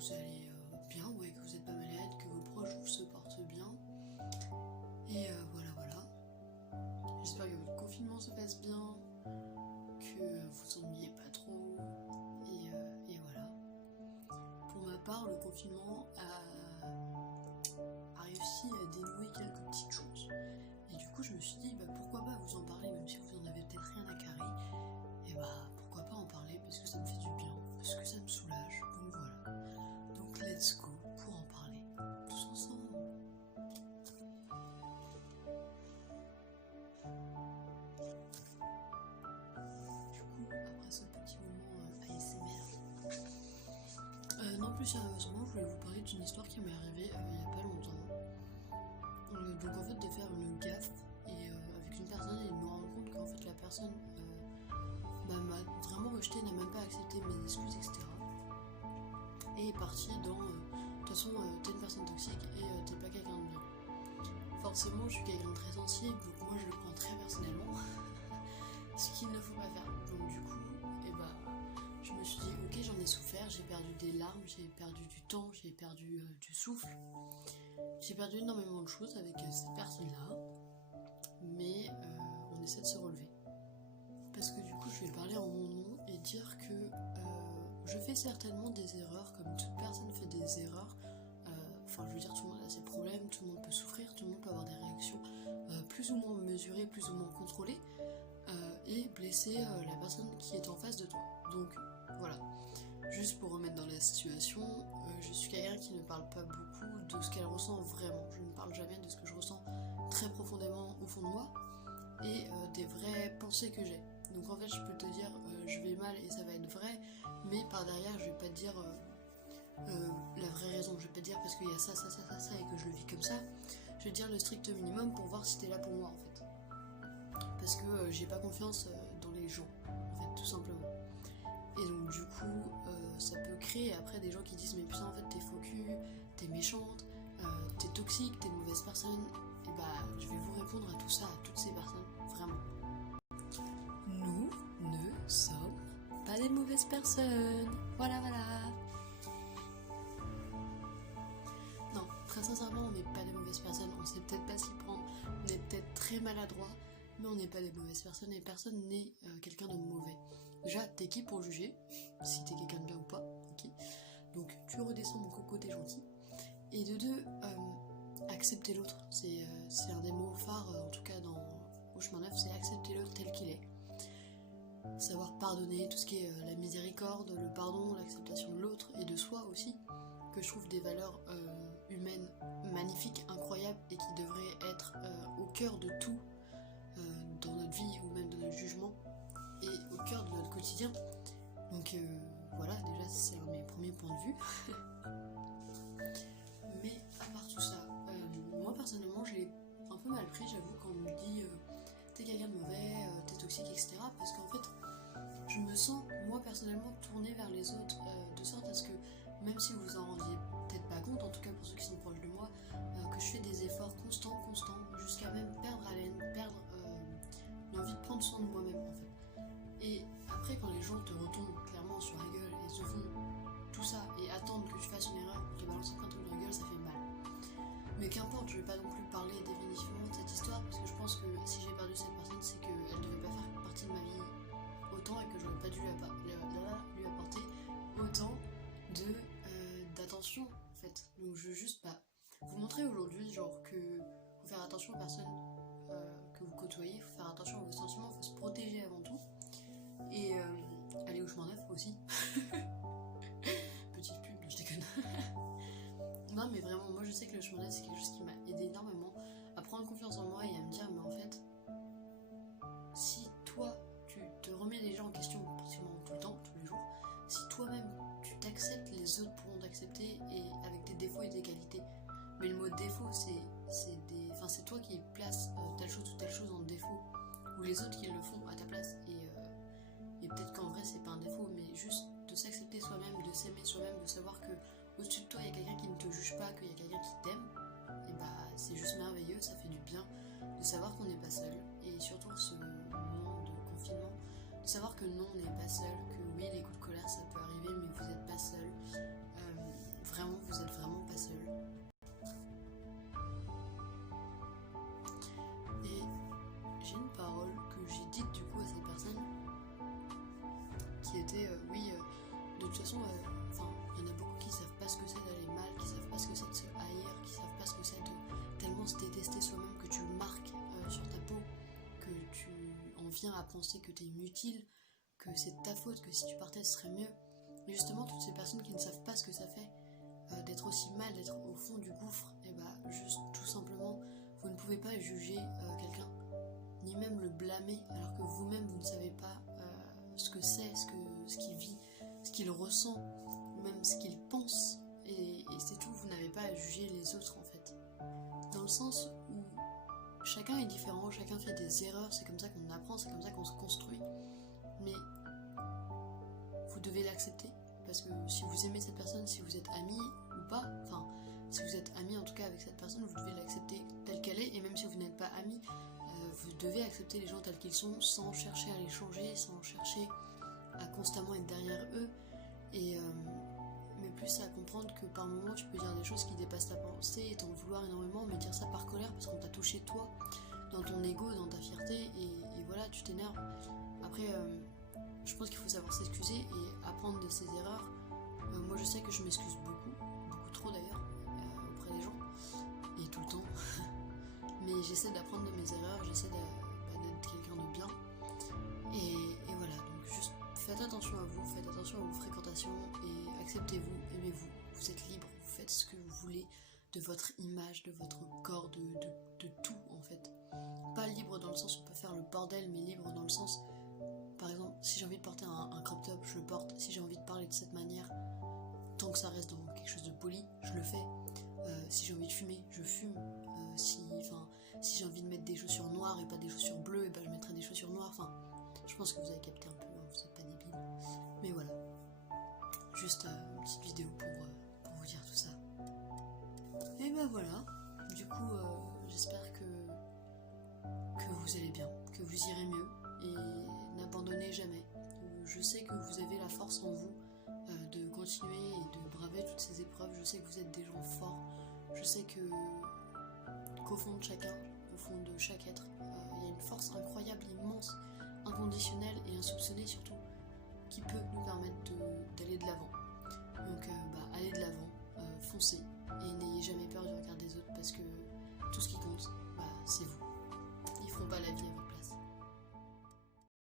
vous allez bien, ouais, que vous n'êtes pas malade, que vos proches vous se portent bien. Et voilà. J'espère que votre confinement se passe bien, que vous vous ennuyez pas trop. Et voilà. Pour ma part, le confinement a réussi à dénouer quelques petites choses. Et du coup, je me suis dit, pourquoi pas vous en parler, même si vous en avez peut-être rien à carrer. Et pourquoi pas en parler, parce que ça me fait du bien, parce que ça me soulage. Donc voilà. Donc let's go pour en parler, tous ensemble. Du coup, après ce petit moment ASMR, non plus sérieusement, je voulais vous parler d'une histoire qui m'est arrivée il y a pas longtemps. Donc en fait, de faire une gaffe avec une personne et de me rendre compte qu'en fait la personne m'a vraiment rejeté, n'a même pas accepté mes excuses, etc. Et est partie dans de toute façon t'es une personne toxique et t'es pas quelqu'un de bien. Forcément je suis quelqu'un de très sensible, donc moi je le prends très personnellement. Ce qu'il ne faut pas faire. Donc du coup, je me suis dit ok, j'en ai souffert, j'ai perdu des larmes, j'ai perdu du temps, j'ai perdu du souffle. J'ai perdu énormément de choses avec cette personne-là, mais on essaie de se relever. Parce que du coup, je vais parler en mon nom et dire que je fais certainement des erreurs, comme toute personne fait des erreurs. Enfin, je veux dire, tout le monde a ses problèmes, tout le monde peut souffrir, tout le monde peut avoir des réactions plus ou moins mesurées, plus ou moins contrôlées, et blesser la personne qui est en face de toi. Donc, voilà. Juste pour remettre dans la situation, je suis quelqu'un qui ne parle pas beaucoup de ce qu'elle ressent vraiment. Je ne parle jamais de ce que je ressens très profondément au fond de moi et des vraies pensées que j'ai. Donc en fait, je peux te dire je vais mal et ça va être vrai, mais par derrière, je vais pas te dire la vraie raison. Je vais pas te dire parce qu'il y a ça et que je le vis comme ça. Je vais te dire le strict minimum pour voir si t'es là pour moi en fait. Parce que j'ai pas confiance dans les gens, en fait, tout simplement. Et donc du coup, ça peut créer après des gens qui disent mais putain en fait t'es faux cul, t'es méchante, t'es toxique, t'es une mauvaise personne. Et je vais vous répondre à tout ça, à toutes ces personnes, vraiment. Nous ne sommes pas des mauvaises personnes. Voilà. Non, très sincèrement, on n'est pas des mauvaises personnes. On sait peut-être pas s'y prendre, on est peut-être très maladroit, mais on n'est pas des mauvaises personnes et personne n'est quelqu'un de mauvais. Déjà, t'es qui pour juger si t'es quelqu'un de bien ou pas, ok. Donc tu redescends mon coco, t'es gentil. Et de deux, accepter l'autre, c'est un des mots phares, en tout cas au chemin neuf, c'est accepter l'autre tel qu'il est. Savoir pardonner, tout ce qui est la miséricorde, le pardon, l'acceptation de l'autre et de soi aussi, que je trouve des valeurs humaines magnifiques, incroyables et qui devraient être au cœur de tout dans notre vie ou même de notre jugement et au cœur de notre quotidien. Donc voilà, déjà c'est un de mes premiers points de vue. Mais à part tout ça, moi personnellement je l'ai un peu mal pris, j'avoue, quand on me dit t'es quelqu'un de mauvais, t'es toxique, etc. Parce qu'en fait, je me sens, moi personnellement, tournée vers les autres, de sorte à ce que, même si vous vous en rendiez peut-être pas compte, en tout cas pour ceux qui sont proches de moi, que je fais des efforts constants, jusqu'à même perdre haleine, perdre l'envie de prendre soin de moi-même en fait. Et après, quand les gens te retombent clairement sur la gueule et se font tout ça et attendent que je fasse une erreur pour te balancer plein de trucs dans la gueule, ça fait mal. Mais qu'importe, je vais pas non plus parler définitivement de cette histoire parce que je pense que si j'ai perdu cette personne, c'est qu'elle devait pas faire partie de ma vie autant et que j'aurais pas dû lui apporter autant d'attention en fait. Donc je veux juste vous montrer aujourd'hui genre que faut faire attention aux personnes que vous côtoyez, faut faire attention à vos sentiments, faut se protéger avant tout et aller au chemin neuf aussi. Petite pub, je déconne. Non mais vraiment, moi je sais que le chemin neuf c'est quelque chose qui m'a aidé énormément à prendre confiance en moi et à me dire mais en fait si toi tu te remets les gens en question pratiquement tout le temps, tous les jours, si toi-même tu t'acceptes, les autres pourront t'accepter et avec tes défauts et tes qualités. Mais le mot défaut c'est toi qui places telle chose ou telle chose en défaut ou les autres qui le font à ta place et peut-être qu'en vrai c'est pas un défaut mais juste de s'accepter soi-même, de s'aimer soi-même, de savoir que au-dessus de toi, il y a quelqu'un qui ne te juge pas, qu'il y a quelqu'un qui t'aime, et c'est juste merveilleux, ça fait du bien de savoir qu'on n'est pas seul, et surtout ce moment de confinement, de savoir que non, on n'est pas seul, que oui, les coups de colère ça peut arriver, mais vous n'êtes pas seul. vraiment, vous êtes vraiment pas seul. Et j'ai une parole que j'ai dite du coup à cette personne qui était de toute façon, il y en a beaucoup qui savent pas ce que c'est d'aller mal, qui savent pas ce que c'est de se haïr, qui savent pas ce que c'est de tellement se détester soi-même que tu le marques sur ta peau, que tu en viens à penser que t'es inutile, que c'est de ta faute, que si tu partais ce serait mieux. Et justement, toutes ces personnes qui ne savent pas ce que ça fait d'être aussi mal, d'être au fond du gouffre, et bah juste tout simplement, vous ne pouvez pas juger quelqu'un, ni même le blâmer, alors que vous-même vous ne savez pas ce que c'est, ce qu'il vit, ce qu'il ressent, ou même ce qu'il pense, et c'est tout, vous n'avez pas à juger les autres en fait. Dans le sens où chacun est différent, chacun fait des erreurs, c'est comme ça qu'on apprend, c'est comme ça qu'on se construit, mais vous devez l'accepter, parce que si vous aimez cette personne, si vous êtes amis ou pas, enfin, si vous êtes amis en tout cas avec cette personne, vous devez l'accepter telle qu'elle est, et même si vous n'êtes pas amis, vous devez accepter les gens tels qu'ils sont, sans chercher à les changer, sans chercher à constamment être derrière eux, mais plus à comprendre que par moments tu peux dire des choses qui dépassent ta pensée et t'en vouloir énormément, mais dire ça par colère parce qu'on t'a touché toi, dans ton ego, dans ta fierté, et voilà, tu t'énerves. Après, je pense qu'il faut savoir s'excuser et apprendre de ses erreurs. Moi je sais que je m'excuse beaucoup trop d'ailleurs, auprès des gens, et tout le temps, mais j'essaie d'apprendre de mes erreurs, j'essaie d'être quelqu'un de bien, et voilà, donc juste faites attention à vous, faites attention à vos fréquentations, et acceptez-vous, aimez-vous, vous êtes libre, vous faites ce que vous voulez de votre image, de votre corps, de tout en fait. Pas libre dans le sens où on peut faire le bordel, mais libre dans le sens, par exemple, si j'ai envie de porter un crop top, je le porte. Si j'ai envie de parler de cette manière, tant que ça reste dans quelque chose de poli, je le fais. Si j'ai envie de fumer, je fume. Si j'ai envie de mettre des chaussures noires et pas des chaussures bleues, et ben je mettrai des chaussures noires. Enfin, je pense que vous avez capté un peu, hein, vous n'êtes pas débile. Mais voilà, juste une petite vidéo pour vous dire tout ça. Et ben voilà, du coup, j'espère que vous allez bien, que vous irez mieux, et n'abandonnez jamais. Je sais que vous avez la force en vous de continuer et de braver toutes ces épreuves. Je sais que vous êtes des gens forts. Je sais qu'au fond de chacun, au fond de chaque être, il y a une force incroyable, immense, inconditionnelle et insoupçonnée surtout, qui peut nous permettre d'aller de l'avant. Donc allez de l'avant, foncez, et n'ayez jamais peur du regard des autres, parce que tout ce qui compte, c'est vous. Ils feront pas la vie avec